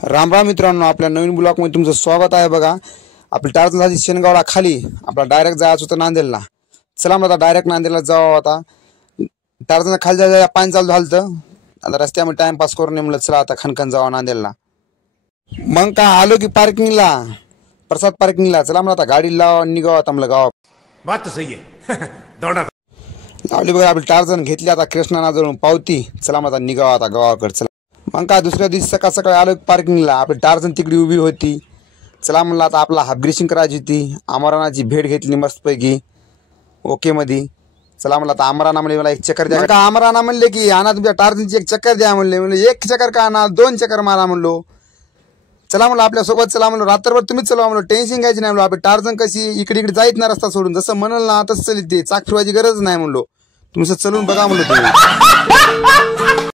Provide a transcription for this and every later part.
राम राम मित्रांनो, आपल्या नवीन ब्लॉगमध्ये तुमचं स्वागत आहे। बघा, आपली टार्झन झाली शेनगावला खाली, आपला डायरेक्ट जायचं होतं नांदेडला। चला मग आता डायरेक्ट नांदेडला जाऊ। आता टार्झन खाली जायला पाणी चालू झालं, आता रस्त्यामध्ये टाइमपास करून म्हणलं चला आता खनखन जाऊ नांदेडला। मग का आलो की पार्किंगला, प्रसाद पार्किंगला। चला मग आता गाडी लाव निघाव आता म्हणलं गाव। बात तो सही है दौड़ा लावली बघा आपली टार्झन घेतली आता कृष्णानाजवळून पावती। चला मग आता निघाव आता गावाकडे। चला मग का दुसऱ्या दिवशी सकाळ सकाळी आलो पार्किंगला, आपली टार्झन तिकडे उभी होती। चला म्हणलं आता आपला हाफ ग्रीसिंग करायची होती। अमरानाची भेट घेतली मस्तपैकी ओके मध्ये। चला म्हणलं आता अमराना म्हणले मला एक चक्कर द्या का। अमराना म्हणले की आणा तुमच्या टार्झनची एक चक्कर द्या म्हणले। म्हणले एक चक्कर का आणा, दोन चक्कर मारा म्हणलो। चला म्हणलं आपल्यासोबत चला म्हणलो, रात्रभर तुम्हीच चला म्हणलो, टेन्शन घ्यायची नाही म्हणलो। आपली टार्झन कशी इकडे इकडे जाईत ना रस्ता सोडून, जसं म्हणाल ना तसं चलित ते, चाक फिरवायची गरज नाही म्हणलो, तुमचं चलून बघा म्हणलो तुम्ही।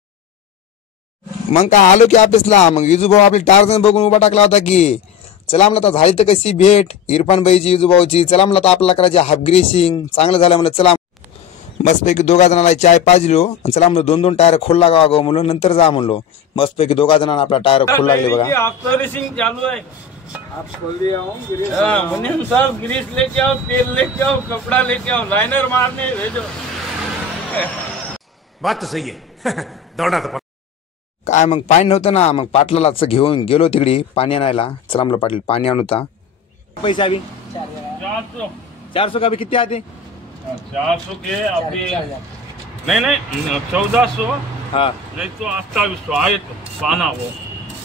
मग काय आलो की ऑफिसला, मग इजूभाऊ आपली टार्झन बघून उभा टाकला होता की चला म्हणलं आता झाली तर कशी भेट इरफान भाईची इजूभाऊची। चला म्हणलं आता आपल्याला करायची हाफ ग्रीसिंग, चांगलं झालं म्हणलं। चला मस्तपैकी दोघा जणांना चाय पाजलो, चला म्हणलं दोन दोन टायर खोल लागा गो म्हणलो, नंतर जा म्हणलो। मस्तपैकी दोघा जणांना आपला टायर खोल लागले बघा। सर्विसिंग चालू है, आप खोल दिया हूं ग्रीस। मुनीम साहब ग्रीस लेके आओ, तेल लेके आओ, कपड़ा लेके आओ, लाइनर मारने भेजो। बात तो सही है दौड़ा तो काय मग पाणी नव्हतं ना, मग पाटलालाच घेऊन गेलो तिकडे पाणी आणायला। चला म्हणलं पाटील पाणी आणू होता। पैसे अभी 400 400 का भी कितने आते? 400 के अभी नहीं 1400। हाँ नहीं तो 2800 आए तो पाना वो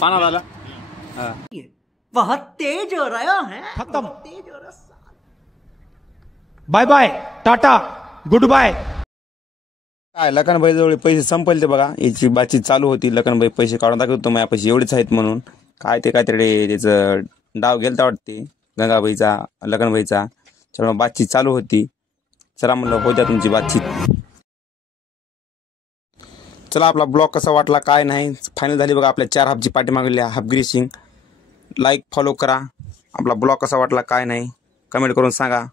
पाना वाला। हाँ बहुत तेज हो रहा है, खत्म। Bye bye tata good bye. काय लखनभाई जवळ पैसे संपले ते बघा, याची बातचीत चालू होती। लखनभाई पैसे काढून दाखवतो माझ्या पैसे एवढेच आहेत म्हणून। काय ते काहीतरी त्याचं डाव गेलता वाटते गंगाभाईचा लखनभाईचा। चला बातचीत चालू होती, चला म्हणलं हो द्या तुमची बातचीत। चला आपला ब्लॉग कसा वाटला काय नाही फायनल झाली बघा। आपल्या 4 हाफची पाठी मागली हाफ ग्रीसिंग। लाईक फॉलो करा। आपला ब्लॉग कसा वाटला काय नाही कमेंट करून सांगा।